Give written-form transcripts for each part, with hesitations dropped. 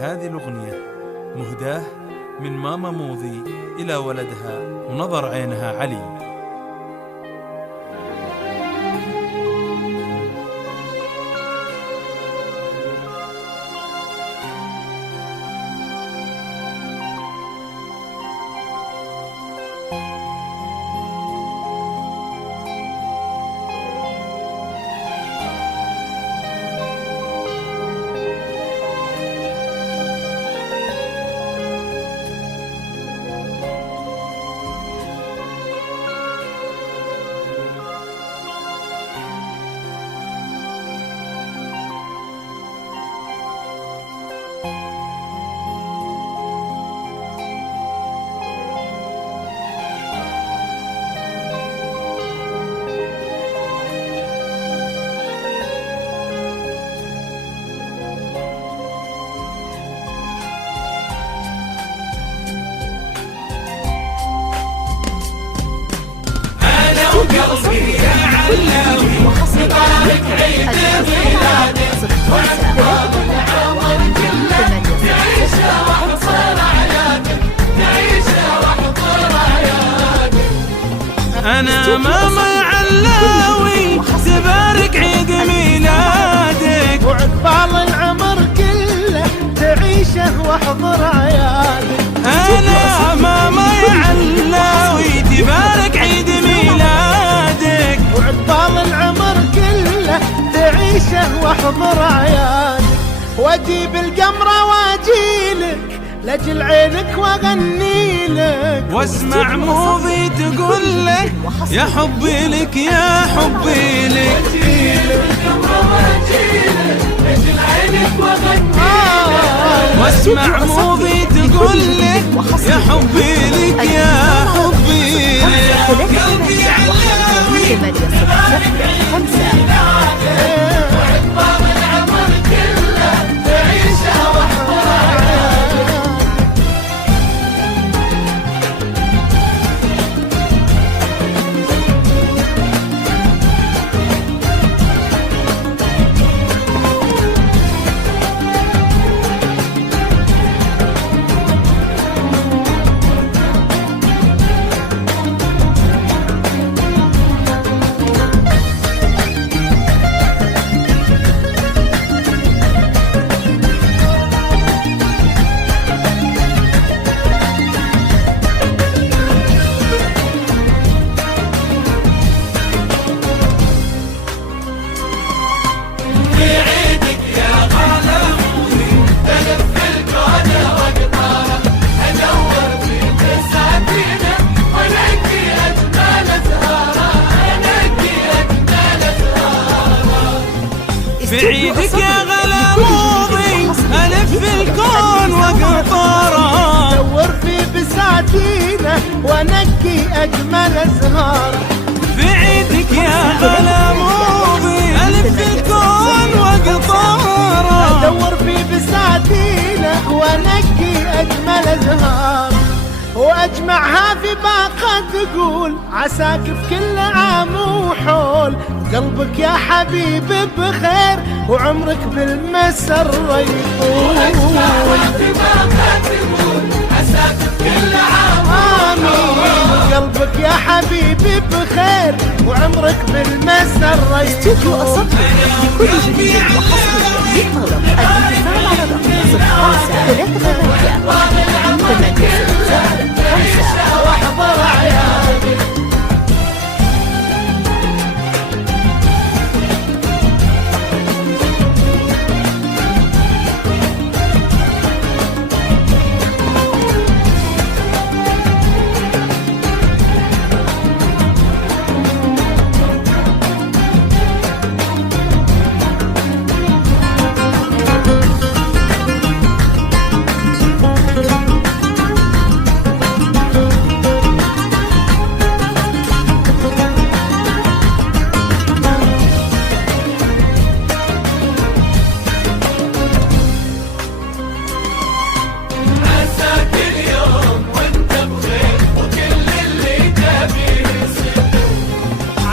هذه الأغنية مهداة من ماما موضي إلى ولدها ونظر عينها علي. قلبي يا علاوي مبارك عيد ميلادك وعطول العمر كله نعيشه واحضر اعيادك نعيشه واحضر اعيادك. أنا ماما علاوي تبارك عيد ميلادك وعقبال العمر كله تعيشه واحضر اعيادك. أنا ماما علاوي تبارك عيد ميلادك وعقبال العمر كله تعيشه واحضر اعيادك. واجيب القمره واجيلك لاجل عينك واغني لك واسمع موضي تقول لك يا حبي لك يا حبي لك. واسمع موضي تقول لك يا حبي لك يا حبي لك. قلبي علاوي في عيدك يا غلا موضي ألف الكون وقطاره دور في بساتينه وانقي اجمل ازهاره. في عيدك يا غلا موضي ألف الكون وقطاره دور في بساتينه وانقي اجمل ازهاره. واجمعها في باقة تقول عساك في كل عام وحول. قلبك يا حبيبي بخير وعمرك بالمسر يطول. في باقة تقول عساك في كل عام آمين. قلبك يا حبيبي بخير وعمرك بالمسر يطول. استوديو الصدر لكل جديد وحصري للطلب الاتصال على رقم 05 واحضر اعيادك.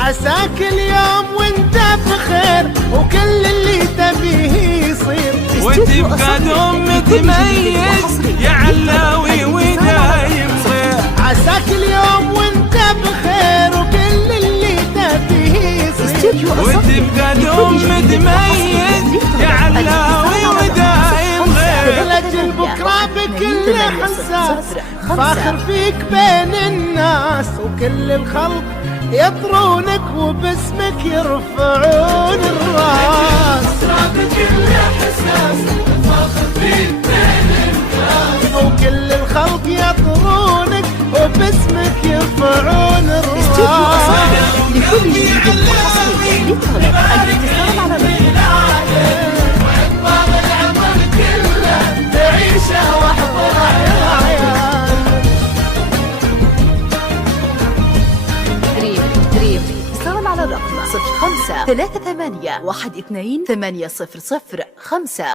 عساك اليوم وانت بخير وكل اللي تبيه يصير. وتبقى دمتي متميز يا علاوي ودايم خير. عساك اليوم وانت بخير وكل اللي تبيه يصير، وتبقى دوم متميز يا علاوي ودايم خير. لأجل بكرة بكل حساس فاخر فيك بين الناس، وكل الخلق يطرونك وباسمك يرفعون الراس. بكل احساس فاخر فيك بين الناس، وكل الخلق يطرونك وباسمك يرفعون الراس. لكل جديد وحصري للطلب الاتصال على وإطلاق العمر كله تعيشه واحضره دريم اتصال على الرقم 05 38 12 800 5.